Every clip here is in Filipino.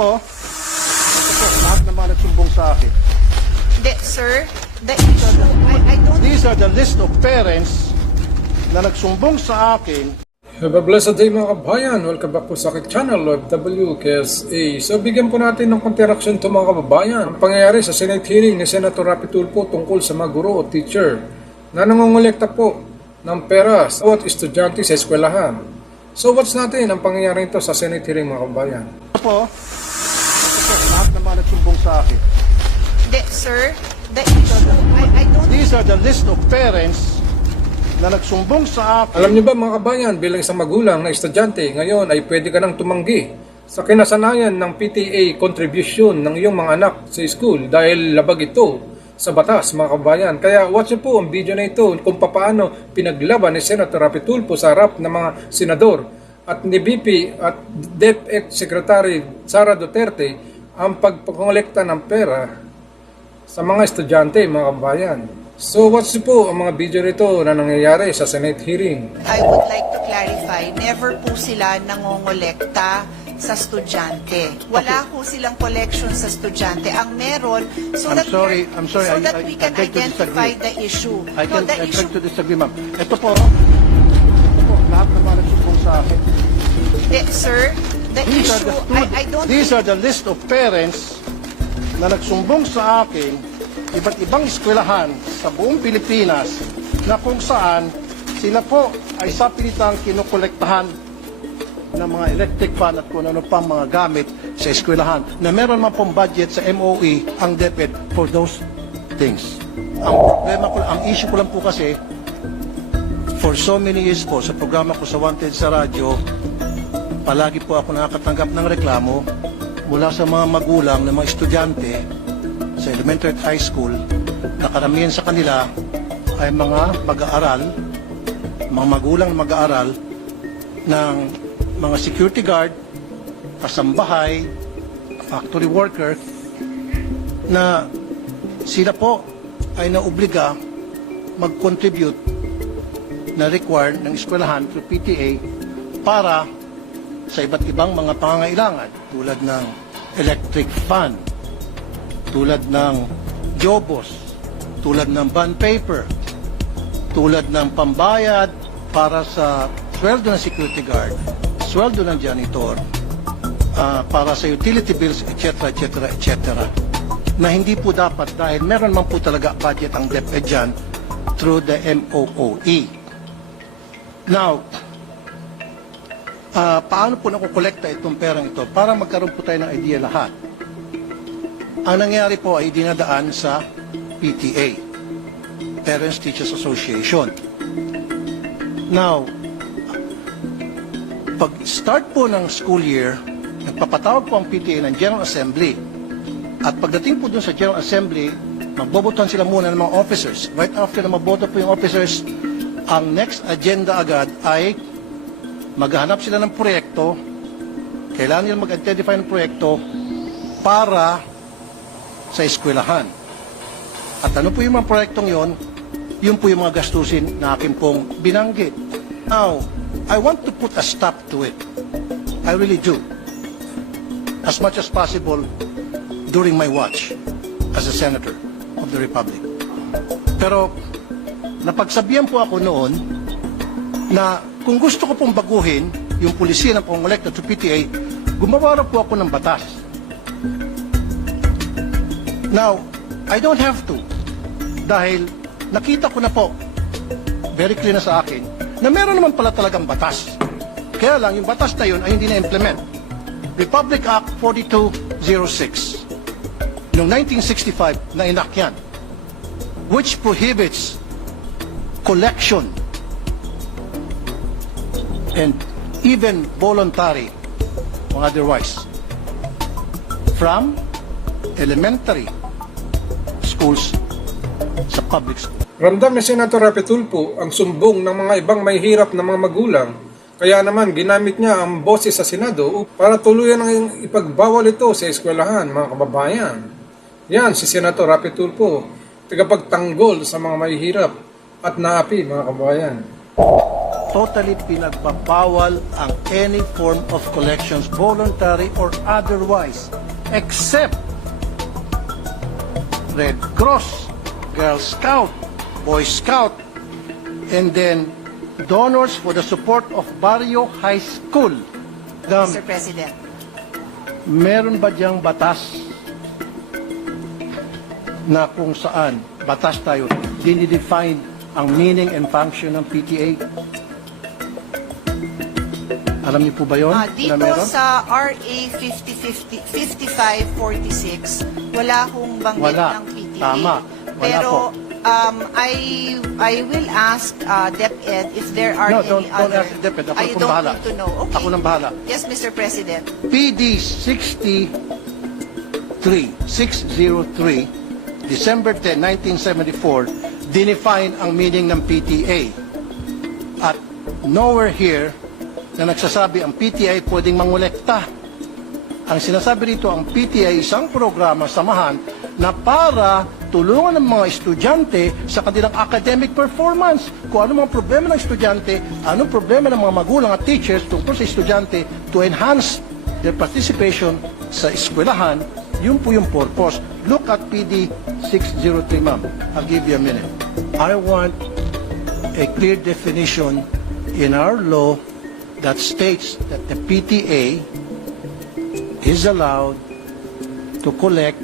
po, ito po, lahat naman nagsumbong sa akin. The, sir, the issue, I, I don't These are the list of parents na nagsumbong sa akin Have a blessed day mga kabayan. Welcome back po sa aking channel, OFW KSA. So bigyan po natin ng konti reaction to mga kababayan. Ang pangyayari sa Senate hearing ni Senator Rapi Tulfo tungkol sa mga guro o teacher na nangongolekta po ng pera sa bawat estudyante sa eskwelahan. So watch natin ang pangyayari ito sa Senate hearing mga kababayan. Ito po, po, lahat naman nagsumbong sa akin. the, sir, the issue, I, I don't These are the list of parents na nagsumbong sa akin Alam niyo ba mga kabayan, bilang isang magulang na estudyante, ngayon ay pwede ka nang tumanggi sa kinasanayan ng PTA contribution ng iyong mga anak sa school dahil labag ito sa batas mga kabayan. Kaya watch po ang video na ito kung paano pinaglaban ni Senator Rapi Tulfo sa harap ng mga senador at ni VP at DepEd Secretary Sara Duterte ang pagpangolekta ng pera sa mga estudyante mga kabayan. So niyo po ang mga video nito na nangyayari sa Senate hearing. I would like to clarify, never po sila nangongolekta sa estudyante. Wala po silang collection sa estudyante. Ang meron, so I'm that, sorry, I'm sorry, so I- that I- we I can to identify the issue. I no, can the I issue, to disagree, ma'am. Ito po, ito po, lahat naman nagsumbong sa akin. the, sir, the These are issue, the I, I don't These think- are the list of parents na nagsumbong sa akin iba't ibang eskwelahan sa buong Pilipinas na kung saan sila po ay sa pilitang kinukolektahan ng mga electric fan at kung ano pang mga gamit sa eskwelahan na meron man pong budget sa MOE ang DepEd for those things. Ang problema ko, ang issue ko lang po kasi for so many years po sa programa ko sa Wanted sa radyo palagi po ako nakakatanggap ng reklamo mula sa mga magulang ng mga estudyante sa elementary at high school na karamihan sa kanila ay mga mag-aaral, mga magulang mag-aaral ng mga security guard, kasambahay, factory worker na sila po ay naobliga mag-contribute na required ng eskwelahan through PTA para sa iba't ibang mga pangangailangan tulad ng electric fan, tulad ng jobos, tulad ng bond paper, tulad ng pambayad para sa sweldo ng security guard, sweldo ng janitor, ah, para sa utility bills, etc., etc., etc. na hindi po dapat dahil meron man po talaga budget ang DepEd dyan through the MOOE. Now, Ah, paano po nakukolekta itong perang ito para magkaroon po tayo ng idea lahat. Ang nangyari po ay dinadaan sa PTA, Parents Teachers Association. Now, pag start po ng school year, nagpapatawag po ang PTA ng General Assembly. At pagdating po dun sa General Assembly, magbobotohan sila muna ng mga officers. Right after na maboto po yung officers, ang next agenda agad ay maghahanap sila ng proyekto, kailangan nila mag-identify ng proyekto para sa eskwelahan. At ano po yung mga proyektong yon? Yun po yung mga gastusin na akin pong binanggit. Now, I want to put a stop to it. I really do. As much as possible during my watch as a senator of the Republic. Pero, napagsabihan po ako noon na kung gusto ko pong baguhin yung polisiya ng pangolekta to PTA, gumawa raw po ako ng batas. Now, I don't have to. Dahil nakita ko na po, very clear na sa akin, na meron naman pala talagang batas. Kaya lang, yung batas na yun ay hindi na-implement. Republic Act 4206 noong 1965 na enact yan, which prohibits collection even voluntary or otherwise from elementary schools sa public school. Ramdam ni Senator Rapi Tulfo ang sumbong ng mga ibang may hirap na mga magulang kaya naman ginamit niya ang boses sa Senado para tuluyan ang ipagbawal ito sa eskwelahan mga kababayan. Yan si Senator Rapi Tulfo, tagapagtanggol sa mga may hirap at naapi mga kababayan. Totally pinagbabawal ang any form of collections, voluntary or otherwise, except Red Cross, Girl Scout, Boy Scout, and then donors for the support of Barrio High School. The, Mr. President. meron ba diyang batas na kung saan batas tayo dinidefine ang meaning and function ng PTA? Alam niyo po ba yun? Ah, dito meron? sa RA 5050 5546, wala hong banggit Wala. ng PTA. Tama. Wala Pero po. um, I I will ask uh, DepEd if there are No, any don't- don't other... ask DepEd. Ako I don't bahala. need to know. Okay. Ako nang bahala. Yes, Mr. President. PD 63, 603, December 10, 1974, dinefine ang meaning ng PTA. At nowhere here na nagsasabi ang ay pwedeng mangolekta. Ang sinasabi rito, ang ay isang programa, samahan, na para tulungan ng mga estudyante sa kanilang academic performance. Kung ano mga problema ng estudyante, anong problema ng mga magulang at teachers tungkol sa estudyante to enhance their participation sa eskwelahan, yun po yung purpose. Look at PD 603, ma'am. I'll give you a minute. I want a clear definition in our law that states that the PTA is allowed to collect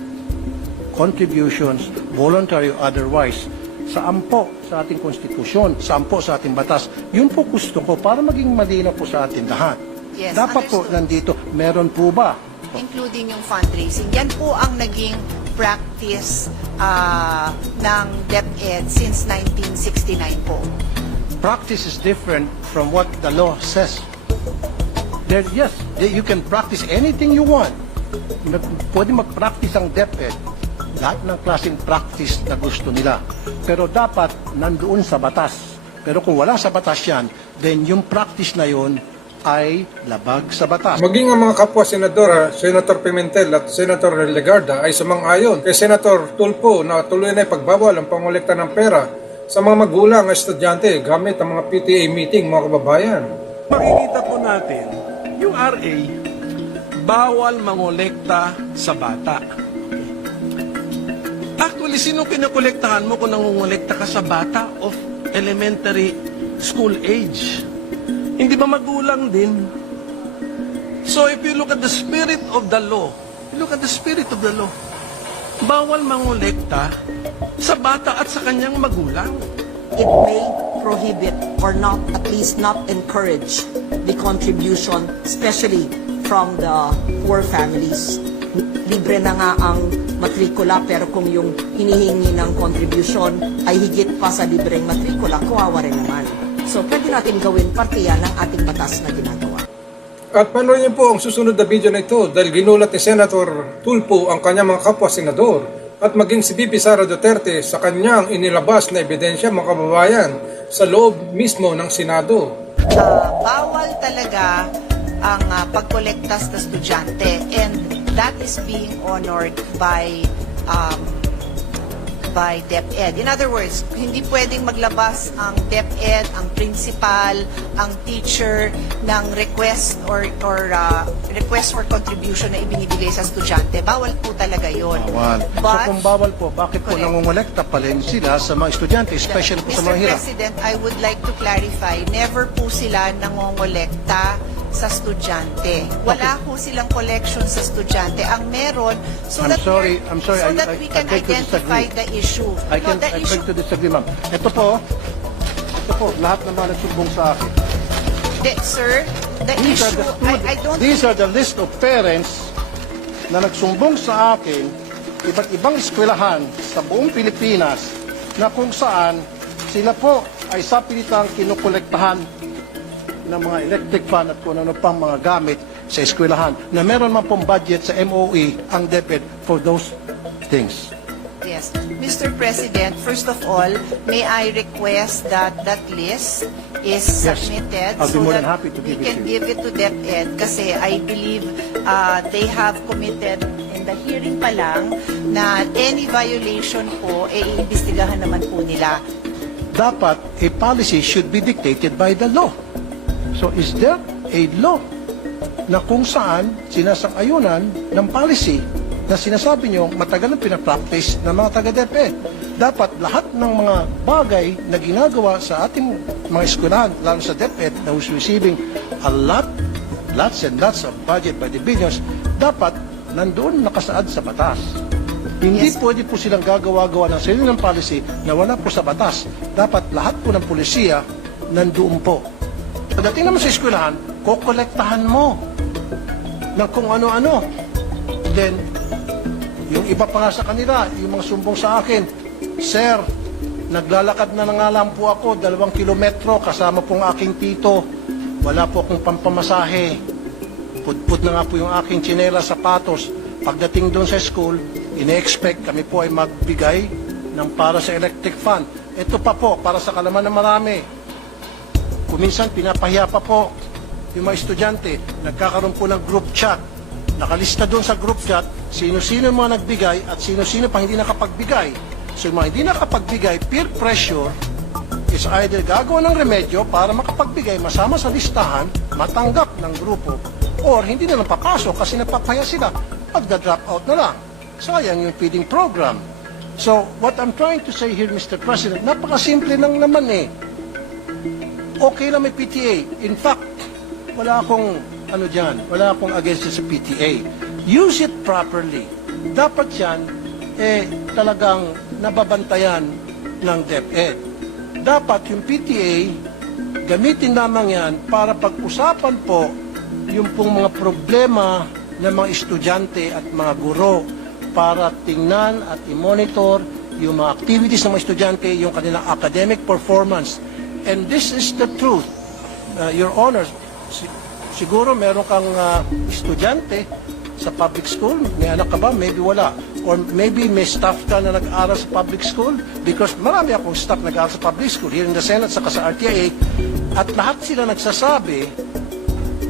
contributions, voluntary or otherwise, saan po sa ating konstitusyon, saan po sa ating batas. Yun po gusto ko para maging malinaw po sa ating lahat. Yes, Dapat po understood. nandito, meron po ba? including yung fundraising. Yan po ang naging practice uh, ng DepEd since 1969 po. Practice is different from what the law says. There, yes, you can practice anything you want. Pwede mag-practice ang DepEd. Lahat ng klaseng practice na gusto nila. Pero dapat nandoon sa batas. Pero kung wala sa batas yan, then yung practice na yun ay labag sa batas. Maging ang mga kapwa senadora, Senator Pimentel at Senator Legarda ay sumang-ayon kay Senator Tulfo na tuloy na ipagbawal ang pangolekta ng pera sa mga magulang at estudyante gamit ang mga PTA meeting mga kababayan. Makikita po natin, yung RA, bawal mangolekta sa bata. Actually, sino kinakolektahan mo kung nangongolekta ka sa bata of elementary school age? Hindi ba magulang din? So if you look at the spirit of the law, look at the spirit of the law. Bawal mangolekta sa bata at sa kanyang magulang. it may prohibit or not, at least not encourage the contribution, especially from the poor families. Libre na nga ang matrikula pero kung yung hinihingi ng contribution ay higit pa sa libreng matrikula, kawawa rin naman. So pwede natin gawin parte yan ng ating batas na ginagawa. At panoorin niyo po ang susunod na video na ito dahil ginulat ni Senator Tulfo ang kanyang mga kapwa senador at maging si Bibi Sara Duterte sa kanyang inilabas na ebidensya mga kababayan sa loob mismo ng Senado. uh, bawal talaga ang uh, pagkolekta sa estudyante and that is being honored by um, by DepEd. In other words, hindi pwedeng maglabas ang DepEd, ang principal, ang teacher ng request or or uh, request for contribution na ibinibigay sa estudyante. Bawal po talaga 'yon. Bawal. so But kung bawal po, bakit po Correct. nangongolekta pa rin sila sa mga estudyante, especially po sa Mr. mga hirap? President, I would like to clarify, never po sila nangongolekta sa estudyante. Wala po silang collection sa estudyante. Ang meron, so I'm that, sorry, I'm sorry, so I- that I- we I can to identify the issue. I no, can the I issue, to disagree, ma'am. Ito po, ito po, lahat ng mga nagsumbong sa akin. the, sir, the These are issue, the I, I don't These are the list of parents na nagsumbong sa akin iba't ibang eskwelahan sa buong Pilipinas na kung saan sila po ay sapilitang kinukolektahan ng mga electric fan at kung ano pang mga gamit sa eskwelahan na meron man pong budget sa MOE ang DepEd for those things. Yes. Mr. President, first of all, may I request that that list is submitted I'll be so more that than happy to we give it can to you. give it to DepEd kasi I believe uh, they have committed in the hearing pa lang na any violation po, eh, iimbestigahan naman po nila. dapat a policy should be dictated by the law. So is there a law na kung saan sinasang-ayunan ng policy na sinasabi nyo matagal na pinapractice ng mga taga-DepEd. Dapat lahat ng mga bagay na ginagawa sa ating mga eskwelahan, lalo sa DepEd, na who's receiving a lot, lots and lots of budget by the billions, dapat nandoon nakasaad sa batas. Hindi Yes. pwede po silang gagawa-gawa ng sarili ng policy na wala po sa batas. Dapat lahat po ng polisiya nandoon po. Pagdating naman sa eskwelahan, kokolektahan mo ng kung ano-ano. Then, yung iba pa nga sa kanila, yung mga sumbong sa akin, Sir, naglalakad na nga lang po ako, dalawang kilometro, kasama pong aking tito. Wala po akong pampamasahe. Pudpud na nga po yung aking tsinela, sapatos. Pagdating doon sa school, ine-expect kami po ay magbigay ng para sa electric fund. Ito pa po, para sa kalaman ng marami. Kuminsan, pinapahiya pa po yung mga estudyante. Nagkakaroon po ng group chat. Nakalista doon sa group chat, sino-sino mga nagbigay at sino-sino pa hindi nakapagbigay. So yung mga hindi nakapagbigay, peer pressure is either gagawa ng remedyo para makapagbigay masama sa listahan, matanggap ng grupo, or hindi na lang papasok kasi napapaya sila, magda-drop out na lang. Sayang yung feeding program. So, what I'm trying to say here, Mr. President, napakasimple lang naman eh. Okay lang may PTA. In fact, wala akong ano dyan, wala akong against sa PTA. Use it properly. Dapat yan, eh, talagang nababantayan ng DepEd. Dapat yung PTA, gamitin lamang yan para pag-usapan po yung pong mga problema ng mga estudyante at mga guro para tingnan at i-monitor yung mga activities ng mga estudyante, yung kanilang academic performance. And this is the truth. Uh, Your Honor, si- siguro meron kang uh, estudyante sa public school, may anak ka ba? Maybe wala. Or maybe may staff ka na nag-aaral sa public school because marami akong staff nag-aaral sa public school here in the Senate saka sa RTIA at lahat sila nagsasabi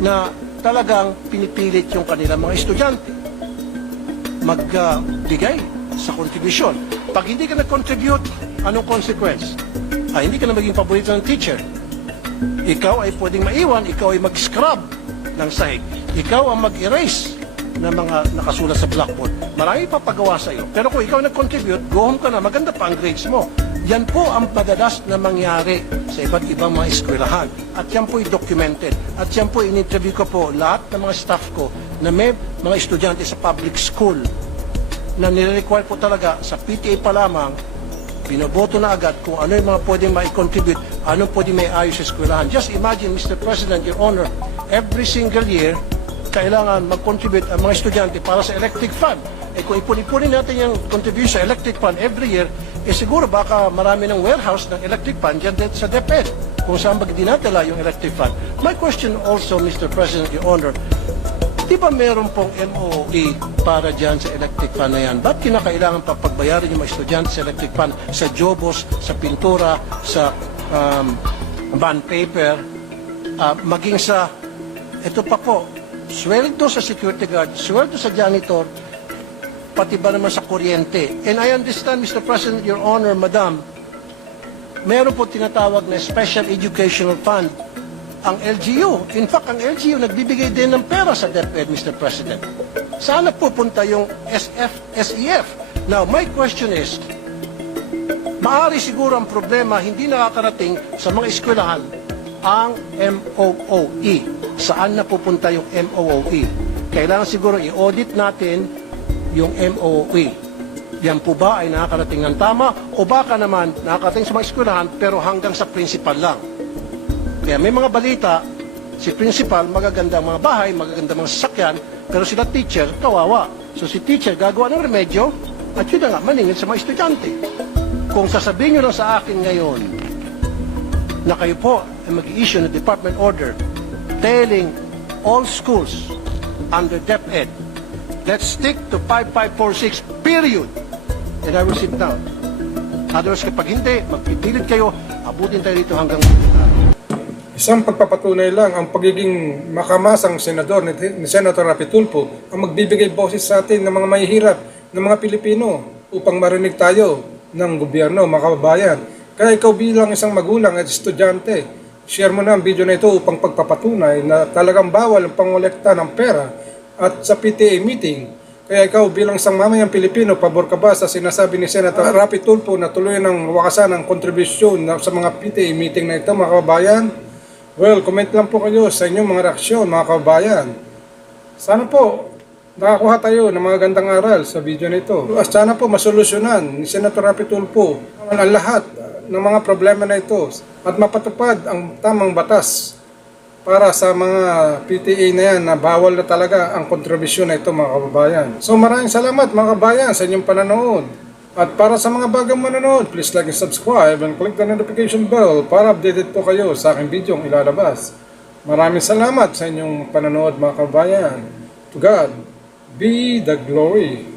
na talagang pinipilit yung kanilang mga estudyante magbigay sa kontribusyon. Pag hindi ka nag-contribute, anong consequence? Ah, hindi ka na maging paborito ng teacher. Ikaw ay pwedeng maiwan, ikaw ay mag-scrub ng sahig. Ikaw ang mag-erase ng mga nakasulat sa blackboard. Marami pa pagawa sa iyo. Pero kung ikaw nag-contribute, go home ka na, maganda pa ang grades mo. Yan po ang madalas na mangyari sa iba't ibang mga eskwelahan. At yan po documented. At yan po in-interview ko po lahat ng mga staff ko na may mga estudyante sa public school na nire-require po talaga sa PTA pa lamang binoboto na agad kung ano yung mga pwedeng ma-contribute, anong pwedeng may ayos sa eskwelahan. Just imagine, Mr. President, Your Honor, every single year, kailangan mag-contribute ang mga estudyante para sa electric fund. Eh kung ipon-ipunin natin yung contribution sa electric fund every year, eh siguro baka marami ng warehouse ng electric fund dyan sa DepEd kung saan magdinatala yung electric fund. My question also, Mr. President, Your Honor, Di ba meron pong MOE para dyan sa electric fan na yan? Ba't kinakailangan pa pagbayarin yung mga estudyante sa electric fan, sa jobos, sa pintura, sa um, bond paper, ah, maging sa, ito pa po, sweldo sa security guard, sweldo sa janitor, pati ba naman sa kuryente. And I understand, Mr. President, Your Honor, Madam, meron po tinatawag na Special Educational Fund ang LGU. In fact, ang LGU nagbibigay din ng pera sa DepEd, Mr. President. Sana pupunta yung SF, SEF. Now, my question is, maari siguro ang problema hindi nakakarating sa mga eskwelahan ang MOOE. Saan na pupunta yung MOOE? Kailangan siguro i-audit natin yung MOOE. Yan po ba ay nakakarating ng tama o baka naman nakakarating sa mga eskwelahan pero hanggang sa principal lang? Kaya may mga balita, si principal, magagandang mga bahay, magagandang mga sasakyan, pero sila teacher, kawawa. So si teacher gagawa ng remedyo, at yun na nga, maningil sa mga estudyante. Kung sasabihin nyo lang sa akin ngayon, na kayo po ay mag-issue ng department order telling all schools under DepEd, let's stick to 5546, period. And I will sit down. Otherwise, kapag hindi, magpipilit kayo, abutin tayo dito hanggang Isang pagpapatunay lang ang pagiging makamasang senador ni, ni Senator Rapi Tulfo ang magbibigay boses sa atin ng mga mahihirap ng mga Pilipino upang marinig tayo ng gobyerno, mga kababayan. Kaya ikaw bilang isang magulang at estudyante, share mo na ang video na ito upang pagpapatunay na talagang bawal ang pangolekta ng pera at sa PTA meeting. Kaya ikaw bilang isang mamayang Pilipino, pabor ka ba sa sinasabi ni Senator Rapi Tulfo na tuloy ng wakasan ng kontribusyon sa mga PTA meeting na ito mga kababayan? Well, comment lang po kayo sa inyong mga reaksyon mga kababayan. Sana po nakakuha tayo ng mga gandang aral sa video nito. At sana po masolusyonan ni Senator Rapi Tulfo ang lahat ng mga problema na ito at mapatupad ang tamang batas para sa mga PTA na yan na bawal na talaga ang kontribusyon na ito mga kababayan. So maraming salamat mga kababayan sa inyong pananood. At para sa mga bagong manonood, please like and subscribe and click the notification bell para updated po kayo sa aking video ang ilalabas. Maraming salamat sa inyong pananood mga kababayan. To God be the glory.